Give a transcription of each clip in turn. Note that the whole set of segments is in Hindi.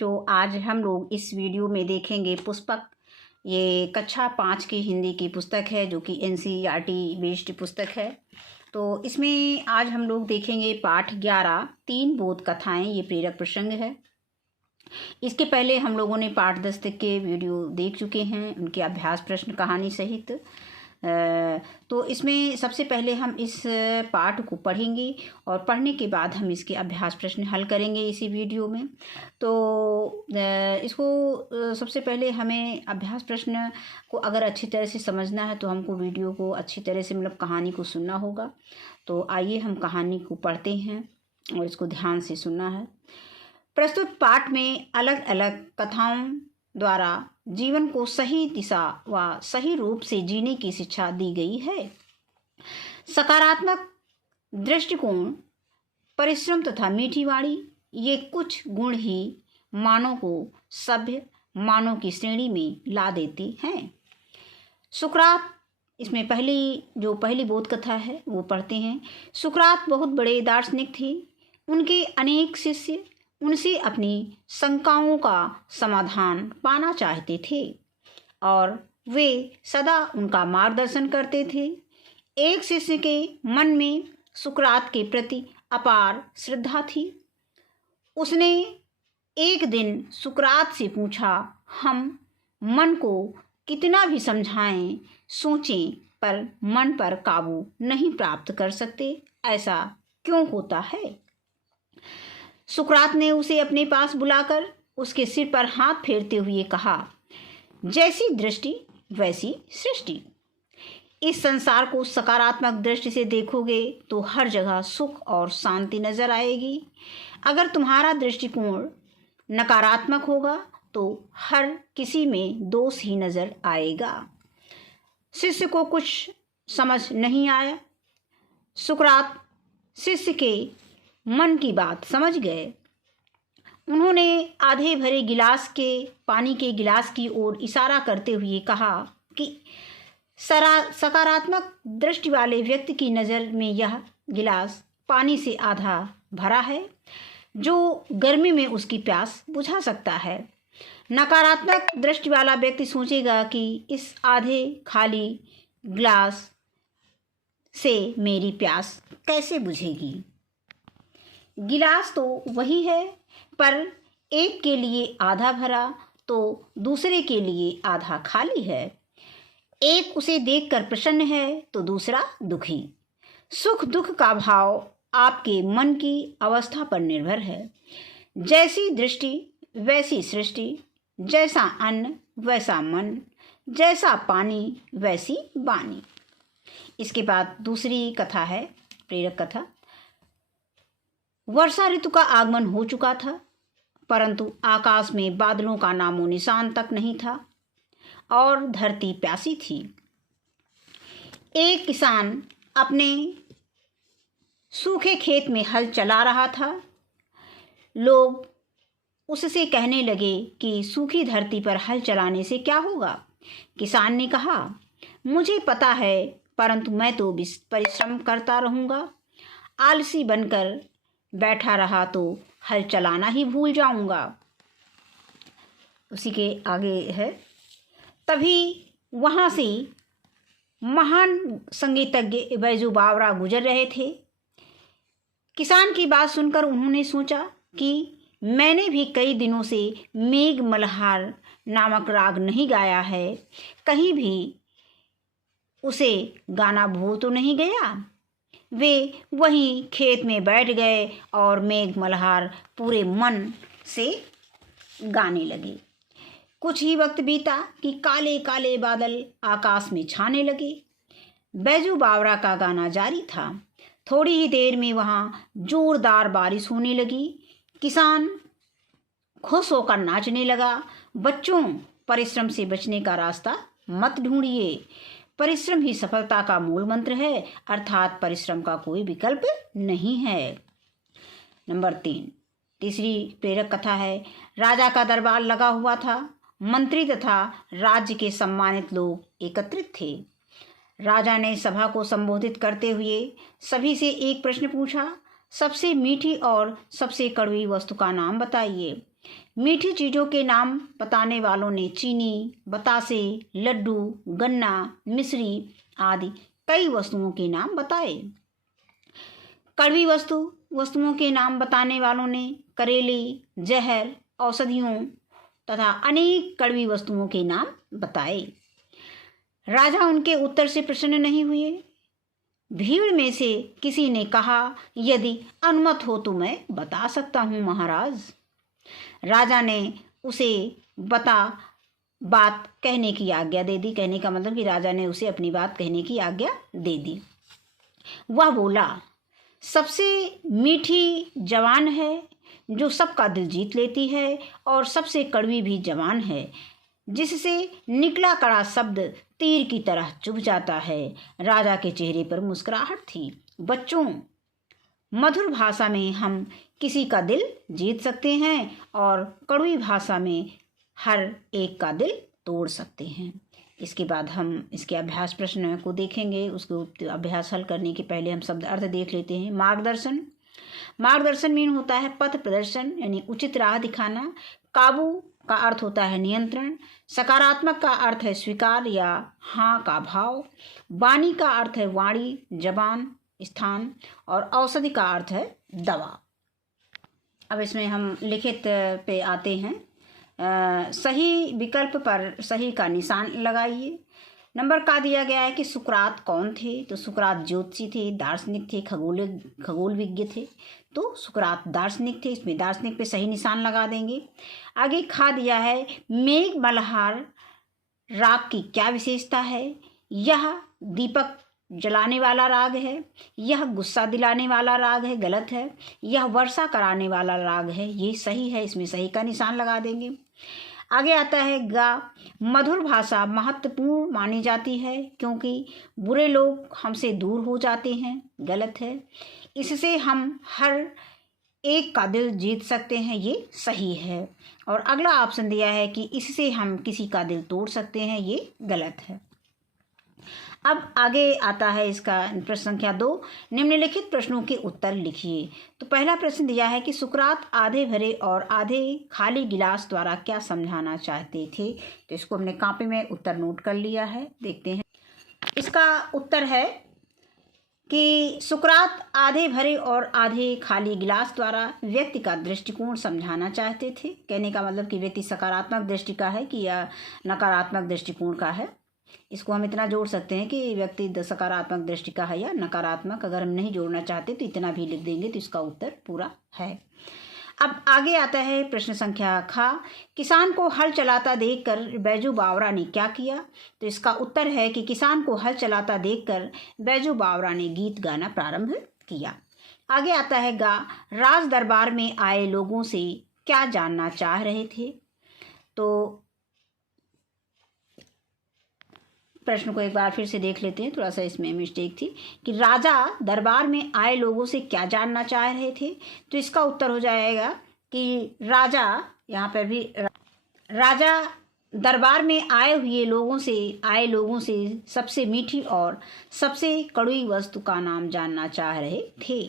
बच्चों, आज हम लोग इस वीडियो में देखेंगे पुष्पक। ये कक्षा 5 की हिंदी की पुस्तक है जो कि NCERT बेस्ड पुस्तक है। तो इसमें आज हम लोग देखेंगे पाठ 11 3 बोध कथाएं। ये प्रेरक प्रसंग है। इसके पहले हम लोगों ने पाठ 10 तक के वीडियो देख चुके हैं, उनके अभ्यास प्रश्न कहानी सहित। तो इसमें सबसे पहले हम इस पाठ को पढ़ेंगे और पढ़ने के बाद हम इसके अभ्यास प्रश्न हल करेंगे इसी वीडियो में। तो इसको सबसे पहले हमें अभ्यास प्रश्न को अगर अच्छी तरह से समझना है तो हमको वीडियो को अच्छी तरह से कहानी को सुनना होगा। तो आइए हम कहानी को पढ़ते हैं और इसको ध्यान से सुनना है। प्रस्तुत पाठ में अलग अलग कथाओं द्वारा जीवन को सही दिशा व सही रूप से जीने की शिक्षा दी गई है। सकारात्मक दृष्टिकोण, परिश्रम तथा मीठी वाणी, ये कुछ गुण ही मानव को सभ्य मानव की श्रेणी में ला देते हैं। सुकरात, इसमें पहली बोध कथा है वो पढ़ते हैं। सुकरात बहुत बड़े दार्शनिक थे। उनके अनेक शिष्य उनसे अपनी शंकाओं का समाधान पाना चाहते थे और वे सदा उनका मार्गदर्शन करते थे। एक शिष्य के मन में सुकरात के प्रति अपार श्रद्धा थी। उसने एक दिन सुकरात से पूछा, हम मन को कितना भी समझाएं, सोचें, पर मन पर काबू नहीं प्राप्त कर सकते, ऐसा क्यों होता है? सुकरात ने उसे अपने पास बुलाकर उसके सिर पर हाथ फेरते हुए कहा, जैसी दृष्टि वैसी सृष्टि। इस संसार को सकारात्मक दृष्टि से देखोगे तो हर जगह सुख और शांति नजर आएगी। अगर तुम्हारा दृष्टिकोण नकारात्मक होगा तो हर किसी में दोष ही नजर आएगा। शिष्य को कुछ समझ नहीं आया। सुकरात शिष्य के मन की बात समझ गए। उन्होंने आधे भरे पानी के गिलास की ओर इशारा करते हुए कहा कि सकारात्मक दृष्टि वाले व्यक्ति की नज़र में यह गिलास पानी से आधा भरा है जो गर्मी में उसकी प्यास बुझा सकता है। नकारात्मक दृष्टि वाला व्यक्ति सोचेगा कि इस आधे खाली गिलास से मेरी प्यास कैसे बुझेगी। गिलास तो वही है, पर एक के लिए आधा भरा तो दूसरे के लिए आधा खाली है। एक उसे देखकर प्रसन्न है तो दूसरा दुखी। सुख दुख का भाव आपके मन की अवस्था पर निर्भर है। जैसी दृष्टि वैसी सृष्टि, जैसा अन्न वैसा मन, जैसा पानी वैसी वाणी। इसके बाद दूसरी कथा है प्रेरक कथा। वर्षा ऋतु का आगमन हो चुका था, परंतु आकाश में बादलों का नामो निशान तक नहीं था और धरती प्यासी थी। एक किसान अपने सूखे खेत में हल चला रहा था। लोग उससे कहने लगे कि सूखी धरती पर हल चलाने से क्या होगा। किसान ने कहा, मुझे पता है, परंतु मैं तो परिश्रम करता रहूँगा। आलसी बनकर बैठा रहा तो हल चलाना ही भूल जाऊंगा। उसी के आगे है, तभी वहाँ से महान संगीतज्ञ बैजू बावरा गुजर रहे थे। किसान की बात सुनकर उन्होंने सोचा कि मैंने भी कई दिनों से मेघ मल्हार नामक राग नहीं गाया है, कहीं भी उसे गाना भूल तो नहीं गया। वे वहीं खेत में बैठ गए और मेघ मल्हार पूरे मन से गाने लगे। कुछ ही वक्त बीता कि काले काले बादल आकाश में छाने लगे। बैजू बावरा का गाना जारी था। थोड़ी ही देर में वहाँ जोरदार बारिश होने लगी। किसान खुश होकर नाचने लगा। बच्चों, परिश्रम से बचने का रास्ता मत ढूंढिए। परिश्रम ही सफलता का मूल मंत्र है, अर्थात परिश्रम का कोई विकल्प नहीं है। नंबर 3, तीसरी प्रेरक कथा है। राजा का दरबार लगा हुआ था। मंत्री तथा राज्य के सम्मानित लोग एकत्रित थे। राजा ने सभा को संबोधित करते हुए सभी से एक प्रश्न पूछा, सबसे मीठी और सबसे कड़वी वस्तु का नाम बताइए। मीठी चीज़ों के नाम बताने वालों ने चीनी, बतासे, लड्डू, गन्ना, मिश्री आदि कई वस्तुओं के नाम बताए। कड़वी वस्तुओं के नाम बताने वालों ने करेले, जहर, औषधियों तथा अनेक कड़वी वस्तुओं के नाम बताए। राजा उनके उत्तर से प्रसन्न नहीं हुए। भीड़ में से किसी ने कहा, यदि अनुमत हो तो मैं बता सकता हूँ महाराज। राजा ने उसे बात कहने की आज्ञा दे दी। कहने का मतलब कि राजा ने उसे अपनी बात कहने की आज्ञा दे दी। वह बोला, सबसे मीठी जवान है जो सबका दिल जीत लेती है और सबसे कड़वी भी जवान है जिससे निकला कड़ा शब्द तीर की तरह चुभ जाता है। राजा के चेहरे पर मुस्कुराहट थी। बच्चों, मधुर भाषा में हम किसी का दिल जीत सकते हैं और कड़वी भाषा में हर एक का दिल तोड़ सकते हैं। इसके बाद हम इसके अभ्यास प्रश्न को देखेंगे। उसको अभ्यास हल करने के पहले हम शब्द अर्थ देख लेते हैं। मार्गदर्शन मीन होता है पथ प्रदर्शन, यानी उचित राह दिखाना। काबू का अर्थ होता है नियंत्रण। सकारात्मक का अर्थ है स्वीकार या हाँ का भाव। वाणी का अर्थ है वाणी, जबान, स्थान। और औषधि का अर्थ है दवा। अब इसमें हम लिखित पे आते हैं। सही विकल्प पर सही का निशान लगाइए। नंबर का दिया गया है कि सुकरात कौन थे, तो सुकरात ज्योतिषी थे, दार्शनिक थे, खगोल विज्ञ थे। तो सुकरात दार्शनिक थे, इसमें दार्शनिक पे सही निशान लगा देंगे। आगे खा दिया है, मेघ मल्हार राग की क्या विशेषता है। यह दीपक जलाने वाला राग है, यह गुस्सा दिलाने वाला राग है, गलत है। यह वर्षा कराने वाला राग है, ये सही है, इसमें सही का निशान लगा देंगे। आगे आता है गा, मधुर भाषा महत्वपूर्ण मानी जाती है क्योंकि बुरे लोग हमसे दूर हो जाते हैं, गलत है। इससे हम हर एक का दिल जीत सकते हैं, ये सही है। और अगला ऑप्शन दिया है कि इससे हम किसी का दिल तोड़ सकते हैं, ये गलत है। अब आगे आता है इसका प्रश्न संख्या 2, निम्नलिखित प्रश्नों के उत्तर लिखिए। तो पहला प्रश्न दिया है कि सुकरात आधे भरे और आधे खाली गिलास द्वारा क्या समझाना चाहते थे। तो इसको हमने कॉपी में उत्तर नोट कर लिया है, देखते हैं। इसका उत्तर है कि सुकरात आधे भरे और आधे खाली गिलास द्वारा व्यक्ति का दृष्टिकोण समझाना चाहते थे। कहने का मतलब कि व्यक्ति सकारात्मक दृष्टि का है कि या नकारात्मक दृष्टिकोण का है। इसको हम इतना जोड़ सकते हैं कि व्यक्ति सकारात्मक दृष्टि का है या नकारात्मक। अगर हम नहीं जोड़ना चाहते तो इतना भी लिख देंगे, तो इसका उत्तर पूरा है। अब आगे आता है प्रश्न संख्या खा, किसान को हल चलाता देखकर बैजू बावरा ने क्या किया। तो इसका उत्तर है कि किसान को हल चलाता देखकर बैजू बावरा ने गीत गाना प्रारंभ किया। आगे आता है गा, राज दरबार में आए लोगों से क्या जानना चाह रहे थे। तो प्रश्न को एक बार फिर से देख लेते हैं, थोड़ा सा इसमें मिस्टेक थी कि राजा दरबार में आए लोगों से क्या जानना चाह रहे थे। तो इसका उत्तर हो जाएगा कि राजा, यहाँ पर भी राजा दरबार में आए लोगों से सबसे मीठी और सबसे कड़वी वस्तु का नाम जानना चाह रहे थे।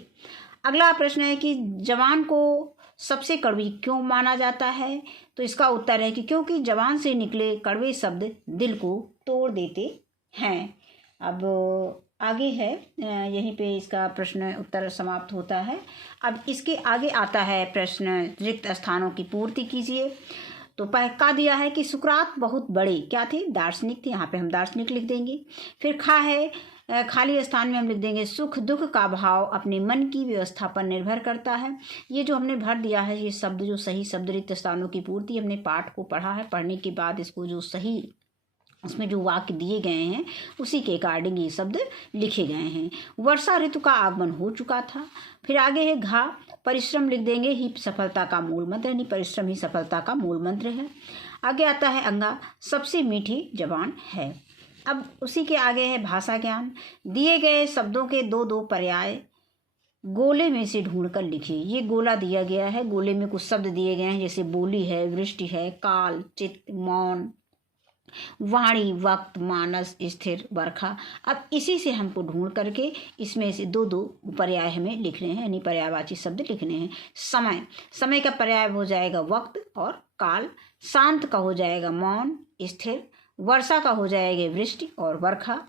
अगला प्रश्न है कि जवान को सबसे कड़वी क्यों माना जाता है। तो इसका उत्तर है कि क्योंकि जवान से निकले कड़वे शब्द दिल को तोड़ देते हैं। अब आगे है, यहीं पे इसका प्रश्न उत्तर समाप्त होता है। अब इसके आगे आता है प्रश्न, रिक्त स्थानों की पूर्ति कीजिए। तो का दिया है कि सुकरात बहुत बड़े क्या थे, दार्शनिक थे, यहाँ पे हम दार्शनिक लिख देंगे। फिर खा है, खाली स्थान में हम लिख देंगे सुख दुख का भाव अपने मन की व्यवस्था पर निर्भर करता है। ये जो हमने भर दिया है, ये शब्द जो सही शब्द रिक्त स्थानों की पूर्ति, हमने पाठ को पढ़ा है, पढ़ने के बाद इसको जो सही उसमें जो वाक्य दिए गए हैं उसी के अकॉर्डिंग ये शब्द लिखे गए हैं। वर्षा ऋतु का आगमन हो चुका था। फिर आगे है घा, परिश्रम लिख देंगे ही सफलता का मूल मंत्र, यानी परिश्रम ही सफलता का मूल मंत्र है। आगे आता है अंगा, सबसे मीठी जबान है। अब उसी के आगे है भाषा ज्ञान। दिए गए शब्दों के दो दो पर्याय गोले में से ढूंढकर लिखिए। ये गोला दिया गया है, गोले में कुछ शब्द दिए गए हैं, जैसे बोली है, वृष्टि है, काल, चित्त, मौन, वाणी, वक्त, मानस, स्थिर, बरखा। अब इसी से हमको ढूंढ करके इसमें से दो दो पर्याय हमें लिखने हैं, यानी पर्यायवाची शब्द लिखने हैं। समय, समय का पर्याय हो जाएगा वक्त और काल। शांत का हो जाएगा मौन, स्थिर। वर्षा का हो जाएगा वृष्टि और बरखा।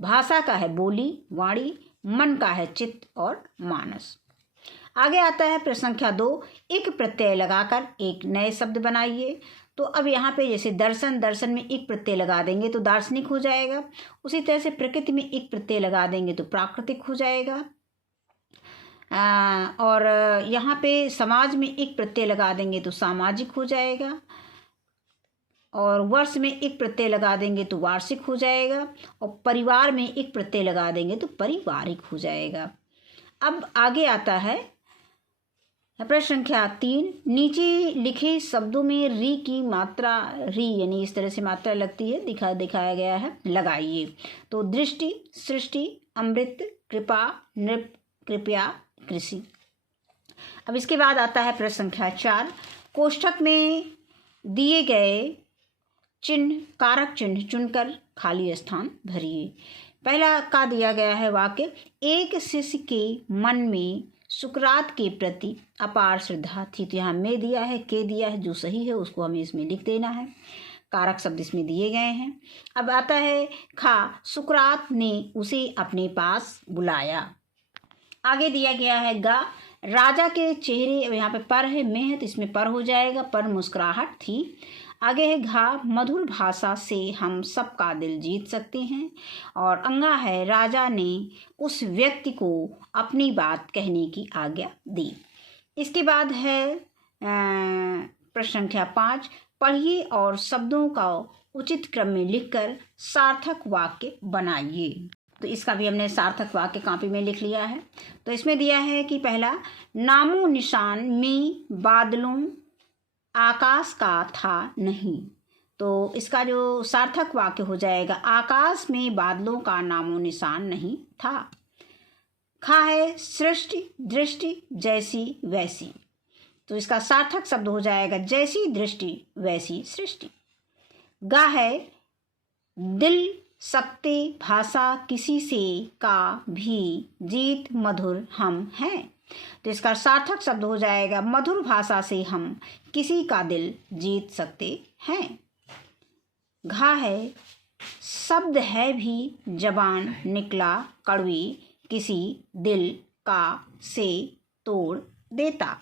भाषा का है बोली, वाणी। मन का है चित्त और मानस। आगे आता है प्रश्न संख्या 2, एक प्रत्यय लगाकर एक नए शब्द बनाइए। तो अब यहाँ पे जैसे दर्शन, दर्शन में एक प्रत्यय लगा देंगे तो दार्शनिक हो जाएगा। उसी तरह से प्रकृति में एक प्रत्यय लगा देंगे तो प्राकृतिक हो जाएगा। और यहाँ पे समाज में एक प्रत्यय लगा देंगे तो सामाजिक हो जाएगा। और वर्ष में एक प्रत्यय लगा देंगे तो वार्षिक हो जाएगा। और परिवार में एक प्रत्यय लगा देंगे तो पारिवारिक हो जाएगा। अब आगे आता है प्रश्न संख्या 3, नीचे लिखे शब्दों में री की मात्रा, री यानी इस तरह से मात्रा लगती है, दिखाया गया है, लगाइए। तो दृष्टि, सृष्टि, अमृत, कृपा, नृप, कृपया, कृषि। अब इसके बाद आता है प्रश्न संख्या 4, कोष्ठक में दिए गए चिन्ह, कारक चिन्ह चुनकर खाली स्थान भरिए। पहला का दिया गया है वाक्य, एक शिष्य के मन में सुकरात के प्रति अपार श्रद्धा थी। तो यहाँ में दिया है, के दिया है, जो सही है उसको हमें इसमें लिख देना है। कारक शब्द इसमें दिए गए हैं। अब आता है खा, सुकरात ने उसे अपने पास बुलाया। आगे दिया गया है गा, राजा के चेहरे, अब यहाँ पे पर है, में है तो इसमें पर हो जाएगा, पर मुस्कुराहट थी। आगे है घा, मधुर भाषा से हम सबका दिल जीत सकते हैं। और अंगा है, राजा ने उस व्यक्ति को अपनी बात कहने की आज्ञा दी। इसके बाद है प्रश्न संख्या 5, पढ़िए और शब्दों का उचित क्रम में लिखकर सार्थक वाक्य बनाइए। तो इसका भी हमने सार्थक वाक्य कॉपी में लिख लिया है। तो इसमें दिया है कि पहला, नामो निशान में बादलों आकाश का था नहीं। तो इसका जो सार्थक वाक्य हो जाएगा, आकाश में बादलों का नामो निशान नहीं था। खा है सृष्टि, दृष्टि, जैसी वैसी। तो इसका सार्थक शब्द हो जाएगा, जैसी दृष्टि वैसी सृष्टि। गा है दिल सकते भाषा किसी से का भी जीत मधुर हम हैं। तो इसका सार्थक शब्द हो जाएगा, मधुर भाषा से हम किसी का दिल जीत सकते हैं। घा है शब्द है भी जबान निकला कड़वी किसी दिल का से तोड़ देता।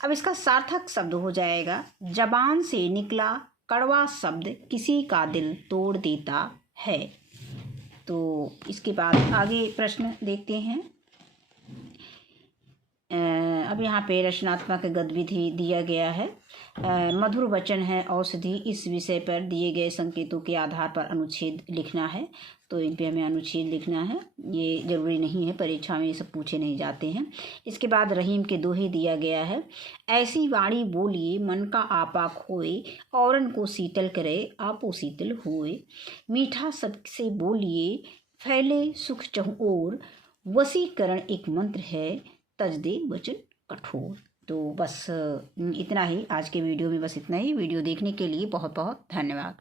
अब इसका सार्थक शब्द हो जाएगा, जबान से निकला कड़वा शब्द किसी का दिल तोड़ देता है। तो इसके बाद आगे प्रश्न देखते हैं। अब यहाँ पे रचनात्मक गतिविधि दिया गया है। मधुर वचन है औषधि, इस विषय पर दिए गए संकेतों के आधार पर अनुच्छेद लिखना है। तो इन पे हमें अनुच्छेद लिखना है, ये जरूरी नहीं है, परीक्षा में ये सब पूछे नहीं जाते हैं। इसके बाद रहीम के दोहे दिया गया है, ऐसी वाणी बोलिए मन का आपा खोए, औरन को शीतल करे आपो शीतल होए। मीठा सबसे बोलिए फैले सुख चहुँ ओर, वशीकरण एक मंत्र है तज दे वचन कठोर। तो बस इतना ही आज के वीडियो में, बस इतना ही। वीडियो देखने के लिए बहुत बहुत धन्यवाद।